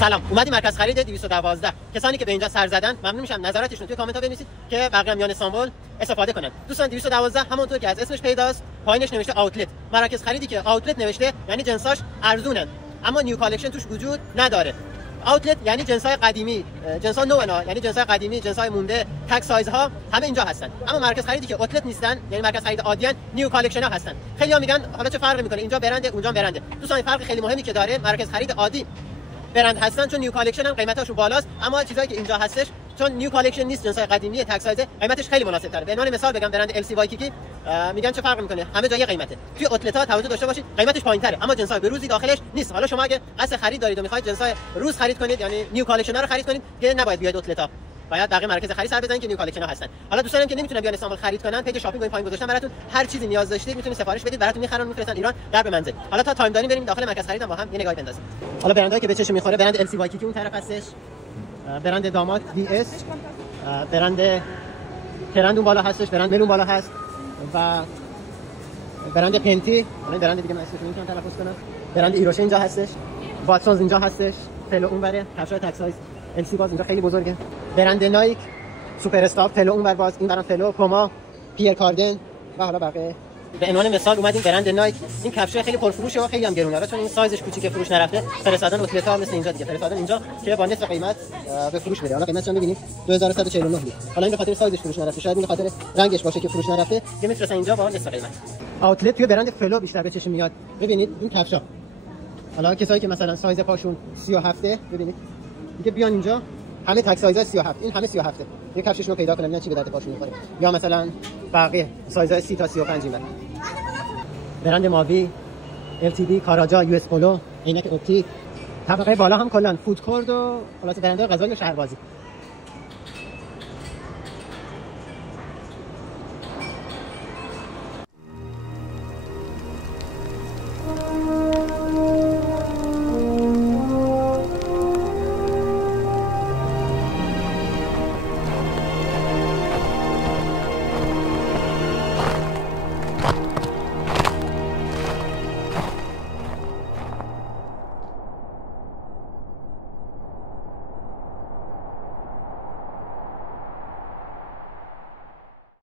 سلام، اومدیم مرکز خرید 212. کسانی که به اینجا سر زدن ممنون میشم نظراتشون توی کامنت ها بنویسید که بقیه میان استانبول استفاده کنن. دوستان 212 همونطور که از اسمش پیداست پایینش نوشته آوتلت. مراکز خریدی که آوتلت نوشته یعنی جنساش ارزونن اما نیو کالکشن توش وجود نداره. آوتلت یعنی جنس‌های قدیمی، جنس‌ها نوعنا، یعنی جنس‌های قدیمی، جنس‌های مونده، تک سایزها همه اینجا هستن. اما مرکز خریدی که اوتلت نیستن، یعنی مرکز خرید عادیان، نیو کالکشن ها هستن. خیلی‌ها میگن حالا چه فرقی میکنه؟ اینجا برنده، اونجا برنده. دوستان فرق خیلی مهمی که داره، مرکز خرید عادی برند هستن چون نیو کالکشن هم قیمتاشون بالاست، اما چیزایی که اینجا هستش چون نیو کالکشن نیست، جنس‌های قدیمی تک سایزه، قیمتش خیلی مناسب تره. به عنوان مثال بگم برند ال سی وایکیکی میگن چه فرق میکنه؟ همه جا یه قیمته. توی اوتلت‌ها توجه داشته باشید قیمتش پایین‌تره اما جنس‌های به روزی داخلش نیست. حالا شما اگه قصد خرید دارید و می‌خواید جنس‌های روز خرید کنید، یعنی نیو کالکشن رو خرید کنید، که نباید بیاید اوتلت‌ها. باید بقیه مراکز خرید سر بزنید که نیو کالکشن ها هستن. حالا دوستانم که نمیتونن بیان استانبول خرید کنن، پیج شاپینگ این پایین گذاشتم براتون، هر چیزی نیاز داشتید میتونید سفارش بدید، براتون میخرن میفرستن ایران در به منزل. حالا تا تایم داریم بریم داخل مرکز خرید با هم یه نگاهی بندازیم. حالا برندایی که به چشم میخوره، برند ال سی وایکیکی اون طرف هستش، برند داماد دی اس، برند ترند اون بالا هستش، برند ملون بالا هست و برند پنتی، برند دیگه من اسمش رو نمیتونم تلفظ کنم، برند ایروشه اینجا هستش، واتسونز اینجا هستش، فلو اون بره، کفشای تک سایز ال سی باز اینجا خیلی بزرگه، برند نایک، سوپر استاپ، فلو اون بر باز، این برند فلو، پوما، پیر کاردن و حالا بقیه. به عنوان مثال اومدیم برند نایک، این کفش خیلی پرفروشه و خیلی هم گرونه چون این سایزش کوچیکه، فروش نرفته، فرستادن اوتلت ها مثل اینجا دیگه فرستادن اینجا که با نصف قیمت به فروش بره. حالا قیمتش هم ببینید 2149 لیره. حالا این به خاطر سایزش فروش نرفته، شاید این به خاطر رنگش باشه که فروش نرفته، که میفرستن اینجا با نصف قیمت. اوتلت توی برند فلو بیشتر به چشم میاد. ببینید این کفشا، حالا کسایی که مثلا سایز پاشون 37 ببینید دیگه بیان اینجا، همه تک سایزها 37، این همه 37. یه کفششون رو پیدا کنن ببینن چی به درد پاشون میخوره، یا مثلا بقیه سایزهای 30 تا 35 این برند ماوی، LTD، کاراجا، US پولو، عینک اپتیک، طبقه بالا هم کلا فود کورت و خلاص برندهای غذایی و شهربازی.